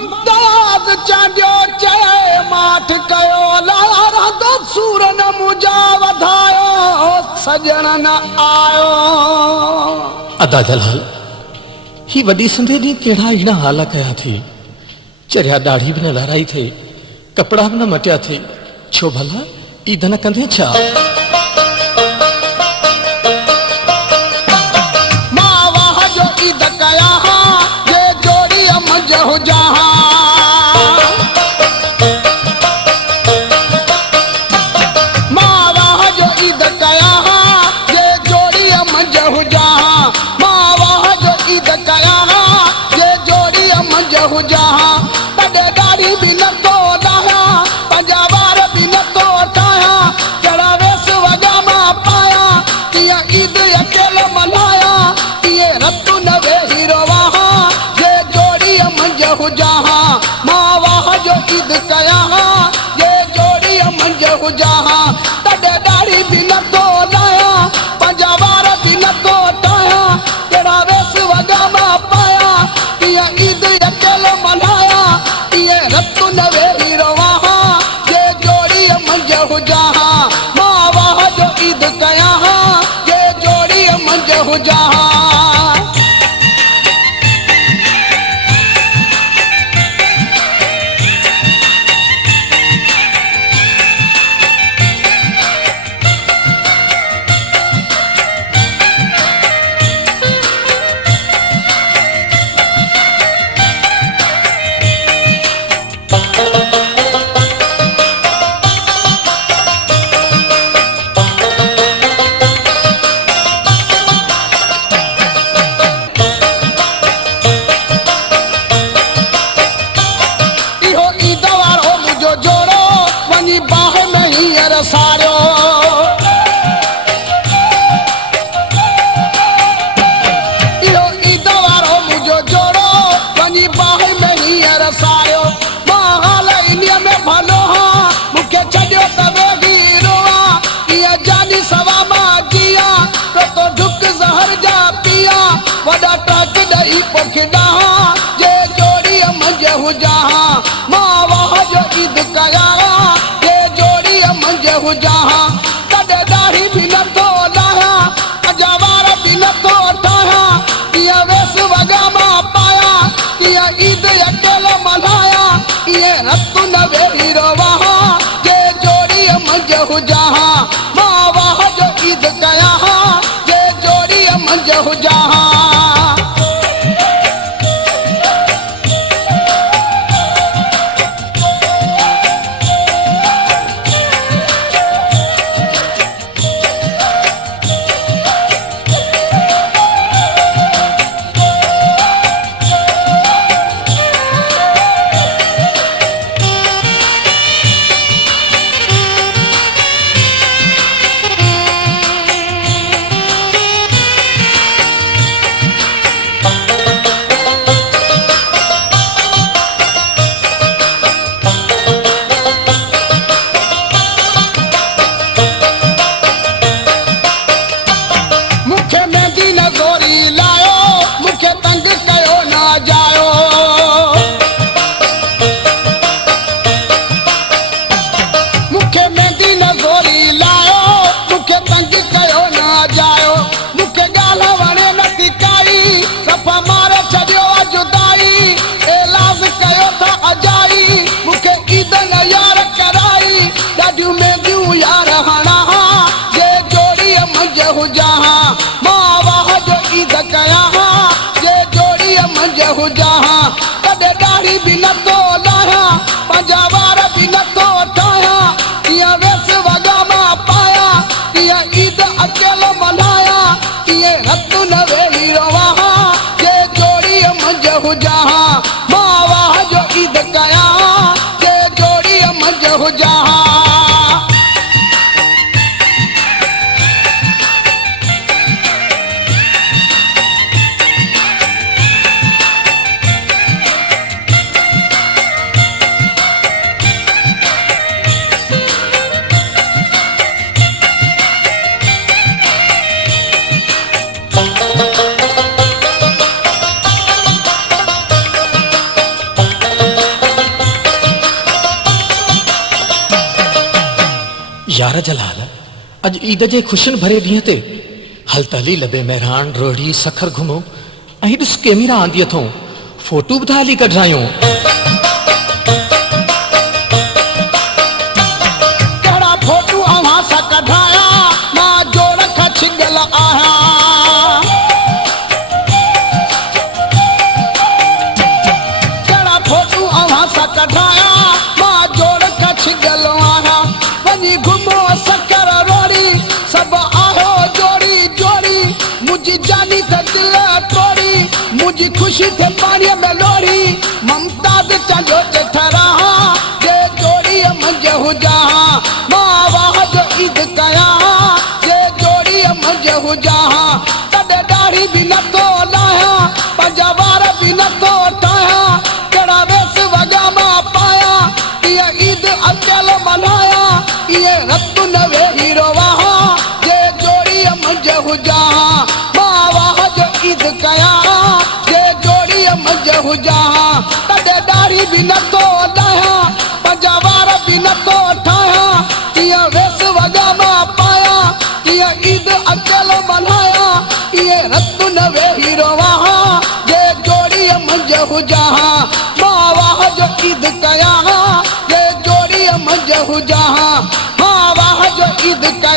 ममताज चांडियो चए माठ कयो लारा तो सूर न मुझा वधायो सजण न आयो। अदा जलाल ही वॾी संधे ॾींहुं कहिड़ा अहिड़ा हाल कया थी, चरिया दाढ़ी बि न लाराई थे, कपड़ा बि न मटिया थे, छो भला ईद न कंदे छा? मां वाह जो ईद कया जे जोड़ी मंझ हुजा यार जलाल अज ईद जे खुशन भरे ॾींहं ते हल तली लबे मेहरान रोड़ी सखर घुमो ऐं ॾिस कैमरा आंदी अथऊं फोटू बि था हली कढायूं कहिड़ा फोटू अव्हां सां कढाया मां जोड़ खां छिॻियल आहियां कहिड़ा फोटू अव्हां सां कढाया मां जोड़ खां छिॻियल आहियां वञी घुमो सकर रोड़ी सभु आयो जोड़ी जोड़ी मुंहिंजी जानी त दिल तोड़ी मुंहिंजी ख़ुशी थे पाणीअ में लोड़ी ममताज़ चंडो चथरा जे जोड़ी मुंहिंजे हुजा मां वाह जो ईद कया जे जोड़ी मुंहिंजे हुजा तॾहिं ॾाढ़ी बि नथो लाहियां पंहिंजा वार बि नथो ठाहियां कहिड़ा वेस वॻा मां पाया इहा ईद अकेलो मल्हाया इहे रत न वेही रोवां जे जोड़ी मुंहिंजे हुजा मां वाह जो ईद कया जे जोड़ी मुंहिंजे हुजा तॾहिं ॾाढ़ी बि नथो लाहियां पंहिंजा वार बि नथो ठाहियां इहा वेस वॻा मां पाया इहा ईद अकेलो मल्हाया इहे रत न वेही रोवां जे जोड़ी मुंहिंजे हुजा मां वाह जो ईद कया जे जोड़ी मुंहिंजे हुजा मां वाह जो ईद कया